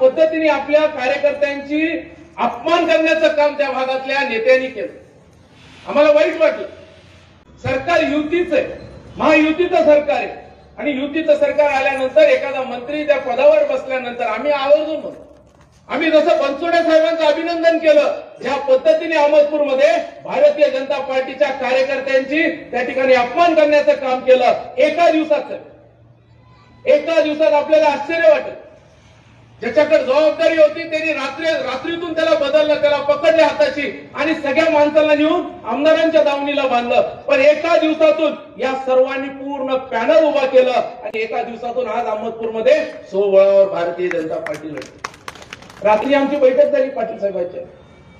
पद्धतीने आपल्या कार्यकर्त्यांची अपमान करण्याचं काम त्या भागातल्या नेत्यांनी केलं, आम्हाला वाईट वाटलं. सरकार युतीच आहे, महायुतीचं सरकार आहे आणि युतीचं सरकार आल्यानंतर एखादा मंत्री त्या पदावर बसल्यानंतर आम्ही आवर्जून म्हणतो, आम्ही जसं बनसोडे साहेबांचं अभिनंदन केलं, ज्या पद्धतीने अहमदपूरमध्ये भारतीय जनता पार्टीच्या कार्यकर्त्यांची त्या ठिकाणी अपमान करण्याचं काम केलं एका दिवसात आपल्याला आश्चर्य वाटत. ज्याच्याकडे जबाबदारी होती त्यांनी रात्रीतून त्याला बदललं, त्याला पकडले हाताशी आणि सगळ्या माणसांना नेऊन आमदारांच्या दावणीला बांधलं. पण एका दिवसातून या सर्वांनी पूर्ण पॅनल उभा केलं आणि एका दिवसातून आज अहमदपूरमध्ये सोबळावर भारतीय जनता पार्टी लढली. रात्री आमची बैठक झाली पाटील साहेबांच्या,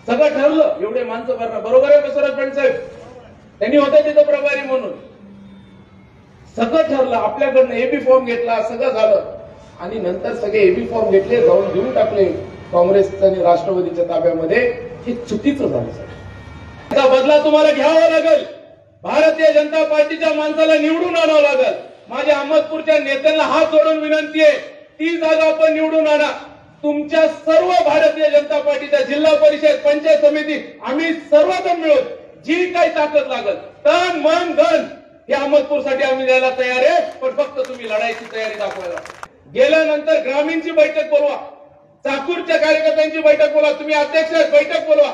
सगळं ठरलं, एवढे माणसं भरणं बरोबर आहे. बसवराज पाटील साहेब त्यांनी होते तिथं प्रभारी म्हणून, सगळं ठरलं, आपल्याकडनं एबी फॉर्म घेतला, सगळं झालं आणि नंतर सगळे एबी फॉर्म घेतले, जाऊन देऊन टाकले काँग्रेस आणि राष्ट्रवादीच्या ताब्यामध्ये. हे चुकीचं झालं. त्याचा बदला तुम्हाला घ्यावा लागेल. भारतीय जनता पार्टीच्या माणसाला निवडून आणावं लागेल. माझ्या अहमदपूरच्या नेत्यांना हात जोडून विनंती आहे, ती जागा आपण निवडून आणा. तुमच्या सर्व भारतीय जनता पार्टीच्या जिल्हा परिषद, पंचायत समिती, आम्ही सर्वजण मिळून जी काही ताकद लागेल, तन मन धन हे अहमदपूरसाठी आम्ही द्यायला तयार आहे. पण फक्त तुम्ही लढाईची तयारी दाखवायला. गेल्यानंतर ग्रामीणची बैठक बोलवा, चाकूरच्या कार्यकर्त्यांची बैठक बोलवा, तुम्ही अध्यक्ष बैठक बोलवा.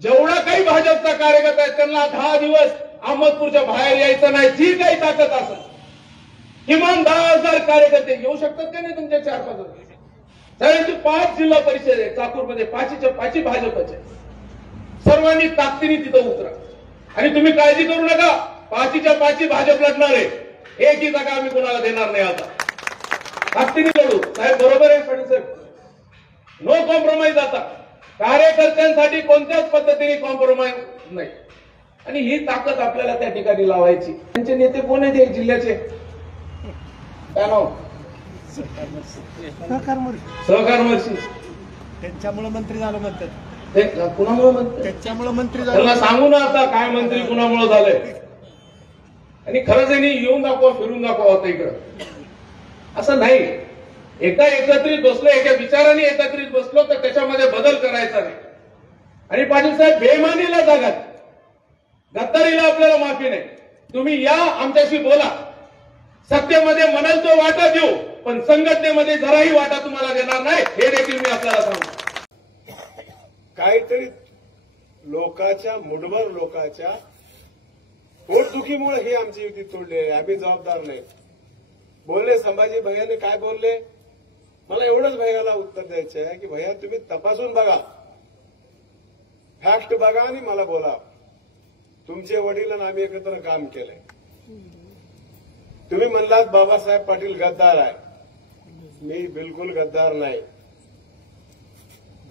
जेवढा काही भाजपचा कार्यकर्ता आहे त्यांना 10 दिवस अहमदपूरच्या बाहेर यायचं नाही. जी काही ताकद असेल, किमान 10,000 कार्यकर्ते येऊ शकतात का नाही तुमच्या 4-5 सगळ्यांची 5 जिल्हा परिषद आहे चाकूरमध्ये, 5च्या 5 भाजपचे. सर्वांनी ताकदीने तिथं उतरा आणि तुम्ही काळजी करू नका, 5च्या 5 भाजप लढणार आहे. एकही जागा आम्ही कोणाला देणार नाही. आता ताकदीने लढू. साहेब बरोबर आहे पाटील साहेब, नो कॉम्प्रोमाइज. आता कार्यकर्त्यांसाठी कोणत्याच पद्धतीने कॉम्प्रोमाइज नाही आणि ही ताकद आपल्याला त्या ठिकाणी लावायची. त्यांचे नेते कोण आहेत एक जिल्ह्याचे? काय नाव? सहकार मर्शी. त्यांच्यामुळे मंत्री झालं म्हणतात. ते कुणामुळे म्हणतात? त्याच्यामुळे मंत्री झालं. त्यांना सांगू ना आता काय मंत्री कुणामुळे झालंय. आणि खरंच यांनी येऊन दाखवा, फिरून दाखवा होतं इकडं. असं नाही, एका एकत्रित बसलो, एका विचाराने एकत्रित बसलो तर त्याच्यामध्ये बदल करायचा नाही. आणि पाटील साहेब बेईमानीला जागा, गद्दारीला आपल्याला माफी नाही. तुम्ही या, आमच्याशी बोला, सत्तेमध्ये म्हणाल तो वाटा देऊ, पण संघटनेमध्ये जराही वाटा तुम्हाला देणार नाही, हे देखील मी आपल्याला सांगतो. काहीतरी लोकांच्या मुठभर लोकांच्या पोटदुखीमुळे ही आमची युती तोडली आहे. आम्ही जबाबदार नाही. बोलले संभाजी भैयाने काय बोलले, मला एवढंच भैयाला उत्तर द्यायचं आहे की भैया तुम्ही तपासून बघा, फॅक्ट बघा आणि मला बोला. तुमचे वडील आणि आम्ही एकत्र काम केलंय. तुम्ही म्हणलात बाबासाहेब पाटील गद्दार आहे. मी बिलकुल गद्दार नाही.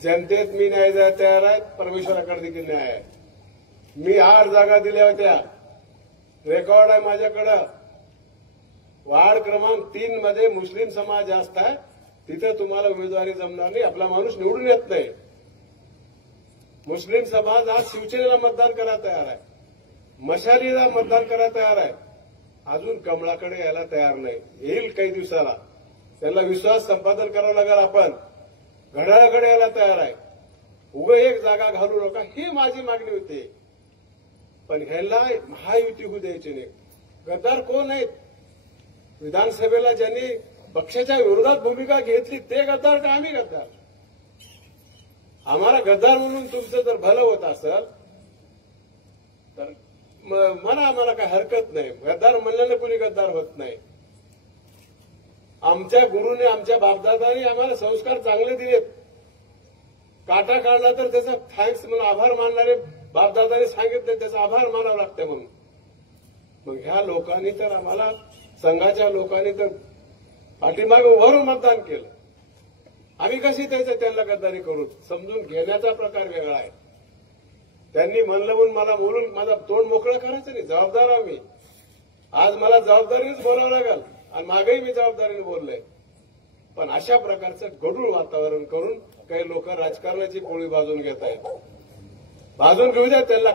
जनतेत मी न्याय द्यायला तयार आहे, परमेश्वराकडे देखील न्याय आहे. मी 8 जागा दिल्या होत्या, रेकॉर्ड आहे माझ्याकडं. वार्ड क्रमांक 3 मध्ये मुस्लिम समाज जास्त आहे, तिथे तुम्हाला उमेदवारी जमणार नाही, आपला माणूस निवडून येत नाही. मुस्लिम समाज आज शिवसेनेला मतदान करायला तयार आहे, मशालीला मतदान करायला तयार आहे, अजून कमळाकडे यायला तयार नाही. येईल काही दिवसाला, त्यांना विश्वास संपादन करावं लागेल. आपण घड्याळाकडे यायला तयार आहे. उगा एक जागा घालू नका, ही माझी मागणी होती. पण ह्याला महायुती होऊ द्यायची नाही. गद्दार कोण आहेत? विधानसभेला ज्यांनी पक्षाच्या विरोधात भूमिका घेतली ते गद्दार का आम्ही गद्दार? आम्हाला गद्दार म्हणून तुमचं जर भलं होत असेल तर म्हणा, आम्हाला काही हरकत नाही. गद्दार म्हणल्याने कुणी गद्दार होत नाही. आमच्या गुरुने, आमच्या बापदादांनी आम्हाला संस्कार चांगले दिलेत. काटा काढला तर त्याचा थँक्स म्हणून आभार मानणारे बापदादांनी सांगितले, त्याचा आभार मानावा लागते म्हणून. मग ह्या लोकांनी तर आम्हाला, संघाच्या लोकांनी तर पाठीमागे उभारून मतदान केलं. आम्ही कशी त्यांना गद्दारी करू? समजून घेण्याचा प्रकार वेगळा आहे. त्यांनी म्हणलं म्हणून मला बोलून माझा तोंड मोकळं करायचं नाही. जबाबदार आम्ही. आज मला जबाबदारीनेच बोलावं लागेल आणि मागेही मी जबाबदारीने बोललोय. पण अशा प्रकारचं गढूळ वातावरण करून काही लोक राजकारणाची पोळी भाजून घेत आहेत. भाजून घेऊ द्या त्यांना.